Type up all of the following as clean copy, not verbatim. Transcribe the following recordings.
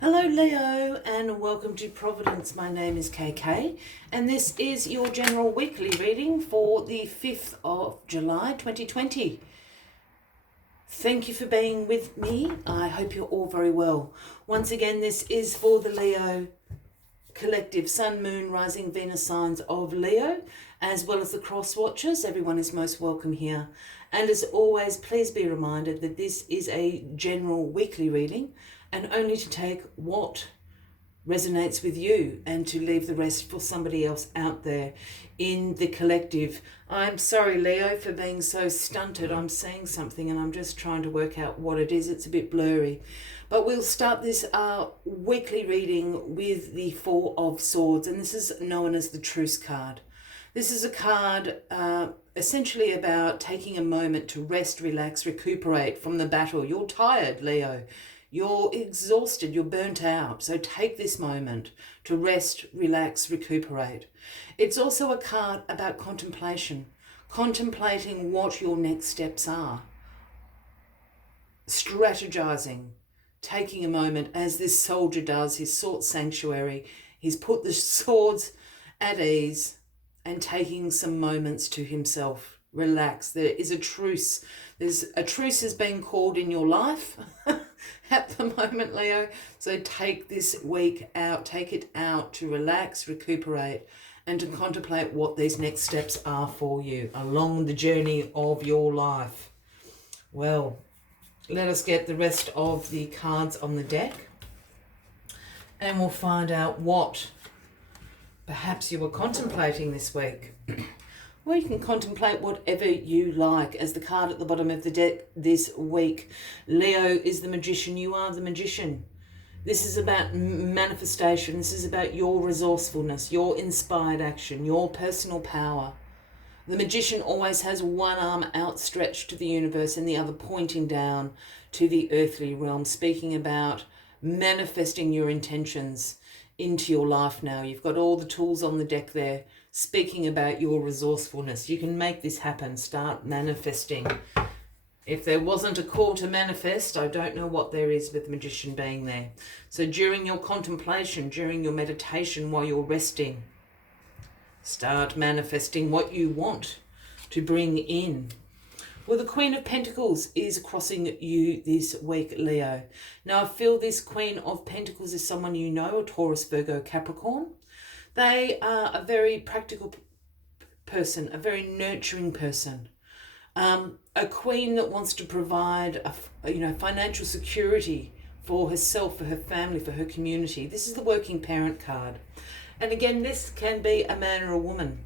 Hello Leo and welcome to Providence. My name is KK and this is your general weekly reading for the 5th of July 2020. Thank you for being with me. I hope you're all very well. Once again, this is for the Leo collective Sun, Moon, Rising, Venus signs of Leo, as well as the cross watchers. Everyone is most welcome here. And as always, please be reminded that this is a general weekly reading and only to take what resonates with you and to leave the rest for somebody else out there in the collective. I'm sorry, Leo, for being so stunted. I'm saying something and I'm just trying to work out what it is. It's a bit blurry. But we'll start this weekly reading with the Four of Swords, and this is known as the Truce card. This is a card essentially about taking a moment to rest, relax, recuperate from the battle. You're tired, Leo. You're exhausted, you're burnt out. So take this moment to rest, relax, recuperate. It's also a card about contemplation, contemplating what your next steps are, strategizing, taking a moment as this soldier does. He's sought sanctuary. He's put the swords at ease and taking some moments to himself. Relax. There is a truce. There's a truce has been called in your life at the moment, Leo. So take this week out, take it out to relax, recuperate, and to contemplate what these next steps are for you along the journey of your life. Well, let us get the rest of the cards on the deck and we'll find out what perhaps you were contemplating this week. Or you can contemplate whatever you like. As the card at the bottom of the deck this week, Leo is the magician. You are the magician. This is about manifestation. This is about your resourcefulness, your inspired action, your personal power. The magician always has one arm outstretched to the universe and the other pointing down to the earthly realm, speaking about manifesting your intentions into your life now. You've got all the tools on the deck there, speaking about your resourcefulness. You can make this happen. Start manifesting. If there wasn't a call to manifest, I don't know what there is with the magician being there. So during your contemplation, during your meditation, while you're resting, start manifesting what you want to bring in. Well, the Queen of Pentacles is crossing you this week, Leo. Now, I feel this Queen of Pentacles is someone you know, a Taurus, Virgo, Capricorn. They are a very practical person, a very nurturing person. A queen that wants to provide financial security for herself, for her family, for her community. This is the working parent card. And again, this can be a man or a woman.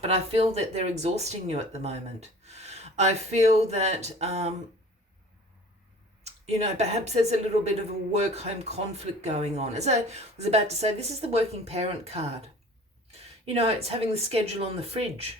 But I feel that they're exhausting you at the moment. I feel that, perhaps there's a little bit of a work-home conflict going on. As I was about to say, this is the working parent card. It's having the schedule on the fridge,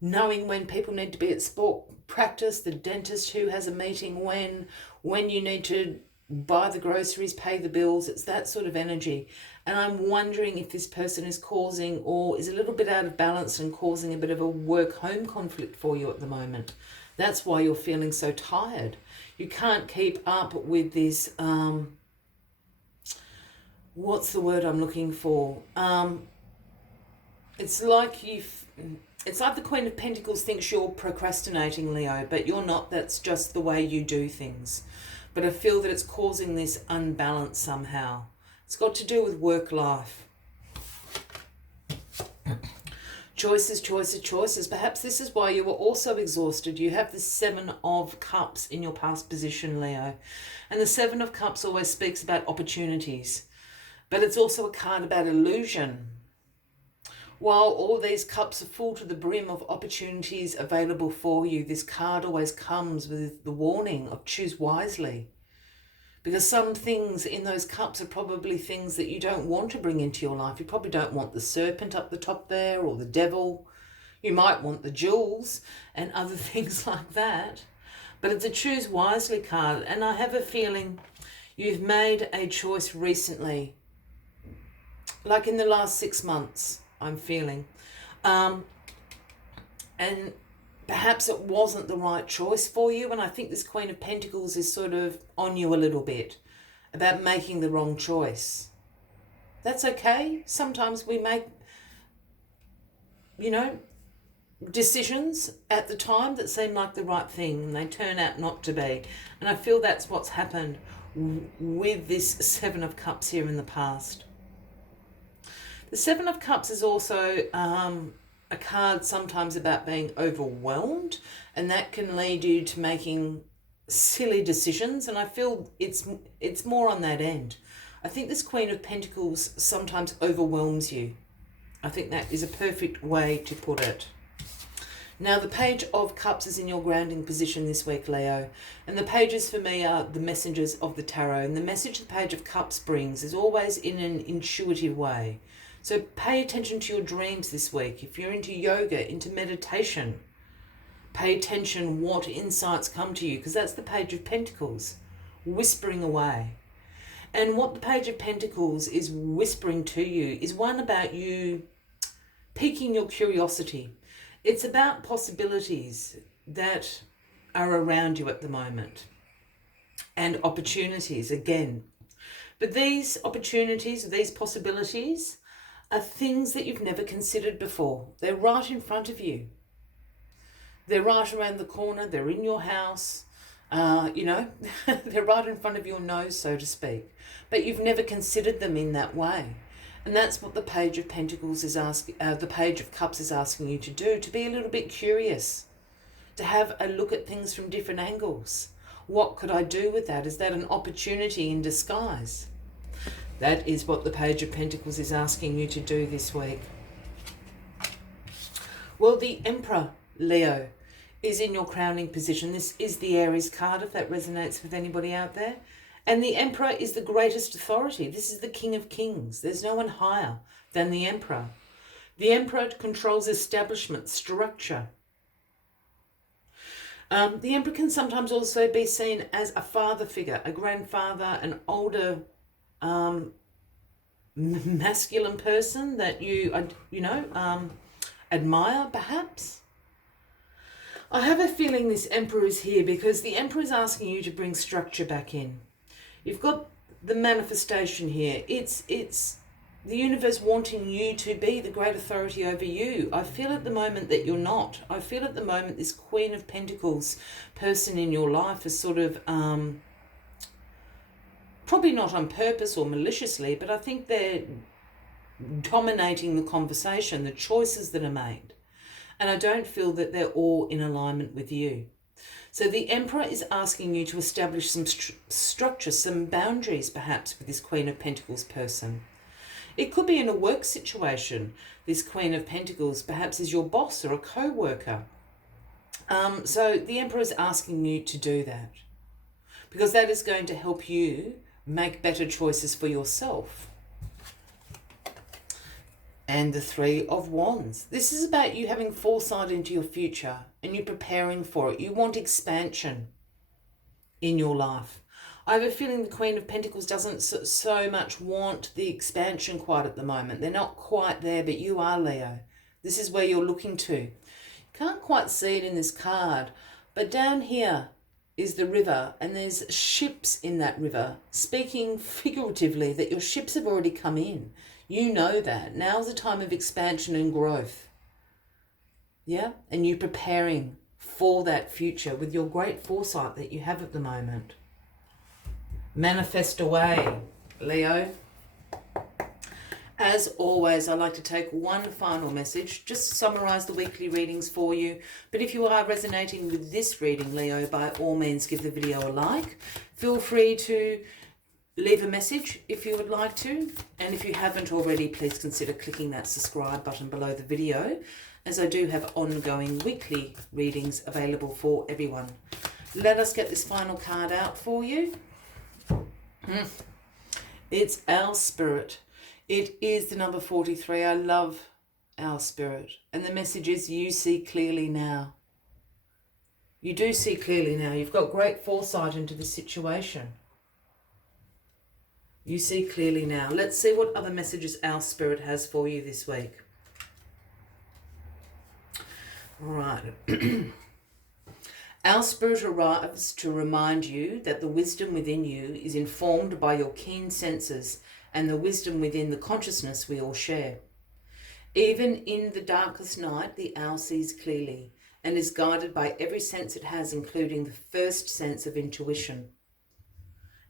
knowing when people need to be at sport practice, the dentist who has a meeting when you need to buy the groceries, pay the bills. It's that sort of energy. And I'm wondering if this person is causing or is a little bit out of balance and causing a bit of a work-home conflict for you at the moment. That's why you're feeling so tired. You can't keep up with this, what's the word I'm looking for? It's like the Queen of Pentacles thinks you're procrastinating, Leo, but you're not. That's just the way you do things. But I feel that it's causing this unbalance somehow. It's got to do with work life. Choices, choices, choices. Perhaps this is why you were also exhausted. You have the Seven of Cups in your past position, Leo. And the Seven of Cups always speaks about opportunities. But it's also a card about illusion. While all these cups are full to the brim of opportunities available for you, this card always comes with the warning of choose wisely. Because some things in those cups are probably things that you don't want to bring into your life. You probably don't want the serpent up the top there or the devil. You might want the jewels and other things like that. But it's a choose wisely card. And I have a feeling you've made a choice recently, like in the last 6 months. I'm feeling. And perhaps it wasn't the right choice for you. And I think this Queen of Pentacles is sort of on you a little bit. about making the wrong choice. That's okay. Sometimes we make, decisions at the time that seem like the right thing and they turn out not to be. And I feel that's what's happened with this Seven of Cups here in the past. The Seven of Cups is also a card sometimes about being overwhelmed, and that can lead you to making silly decisions, and I feel it's more on that end. I think this Queen of Pentacles sometimes overwhelms you. I think that is a perfect way to put it. Now, the Page of Cups is in your grounding position this week, Leo. And the pages for me are the messengers of the tarot. And the message the Page of Cups brings is always in an intuitive way. So pay attention to your dreams this week. If you're into yoga, into meditation, pay attention what insights come to you, because that's the Page of Pentacles, whispering away. And what the Page of Pentacles is whispering to you is one about you piquing your curiosity. It's about possibilities that are around you at the moment and opportunities again. But these opportunities, these possibilities are things that you've never considered before. They're right in front of you. They're right around the corner. They're in your house. They're right in front of your nose, so to speak. But you've never considered them in that way. And that's what the Page of Pentacles is asking, the Page of Cups is asking you to do, to be a little bit curious, to have a look at things from different angles. What could I do with that? Is that an opportunity in disguise? That is what the Page of Pentacles is asking you to do this week. Well, the Emperor, Leo, is in your crowning position. This is the Aries card, if that resonates with anybody out there. And the Emperor is the greatest authority. This is the King of Kings. There's no one higher than the Emperor. The Emperor controls establishment, structure. The Emperor can sometimes also be seen as a father figure, a grandfather, an older masculine person that you admire, perhaps. I have a feeling this Emperor is here because the Emperor is asking you to bring structure back in. You've got the manifestation here. It's the universe wanting you to be the great authority over you. I feel at the moment that you're not. I feel at the moment this Queen of Pentacles person in your life is sort of, probably not on purpose or maliciously, but I think they're dominating the conversation, the choices that are made. And I don't feel that they're all in alignment with you. So the Emperor is asking you to establish some structure, some boundaries perhaps with this Queen of Pentacles person. It could be in a work situation. This Queen of Pentacles perhaps is your boss or a co-worker. So the Emperor is asking you to do that because that is going to help you make better choices for yourself. And the Three of Wands. This is about you having foresight into your future and you preparing for it. You want expansion in your life. I have a feeling the Queen of Pentacles doesn't so much want the expansion quite at the moment. They're not quite there, but you are, Leo. This is where you're looking to. You can't quite see it in this card, but down here is the river and there's ships in that river, speaking figuratively that your ships have already come in. You know that. Now's the time of expansion and growth. Yeah? And you preparing for that future with your great foresight that you have at the moment. Manifest away, Leo. As always, I like to take one final message, just to summarize the weekly readings for you. But if you are resonating with this reading, Leo, by all means, give the video a like. Feel free to leave a message if you would like to. And if you haven't already, please consider clicking that subscribe button below the video, as I do have ongoing weekly readings available for everyone. Let us get this final card out for you. It's our spirit. It is the number 43. I love our spirit. And the message is you see clearly now. You do see clearly now. You've got great foresight into this situation. You see clearly now. Let's see what other messages our spirit has for you this week. All right. Our spirit arrives to remind you that the wisdom within you is informed by your keen senses and the wisdom within the consciousness we all share. Even in the darkest night, the owl sees clearly and is guided by every sense it has, including the first sense of intuition.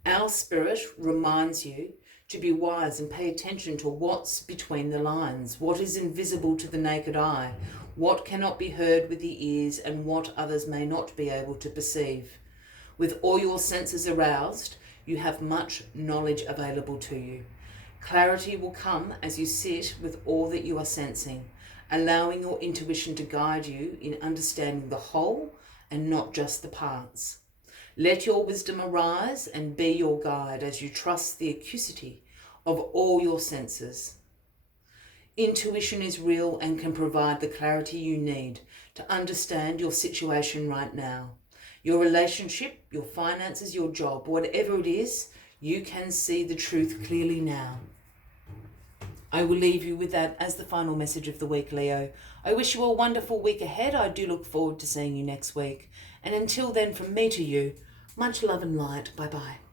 Our spirit reminds you to be wise and pay attention to what's between the lines, what is invisible to the naked eye, what cannot be heard with the ears, and what others may not be able to perceive. With all your senses aroused, you have much knowledge available to you. Clarity will come as you sit with all that you are sensing, allowing your intuition to guide you in understanding the whole and not just the parts. Let your wisdom arise and be your guide as you trust the acuity of all your senses. Intuition is real and can provide the clarity you need to understand your situation right now. Your relationship, your finances, your job, whatever it is, you can see the truth clearly now. I will leave you with that as the final message of the week, Leo. I wish you a wonderful week ahead. I do look forward to seeing you next week. And until then, from me to you, much love and light. Bye-bye.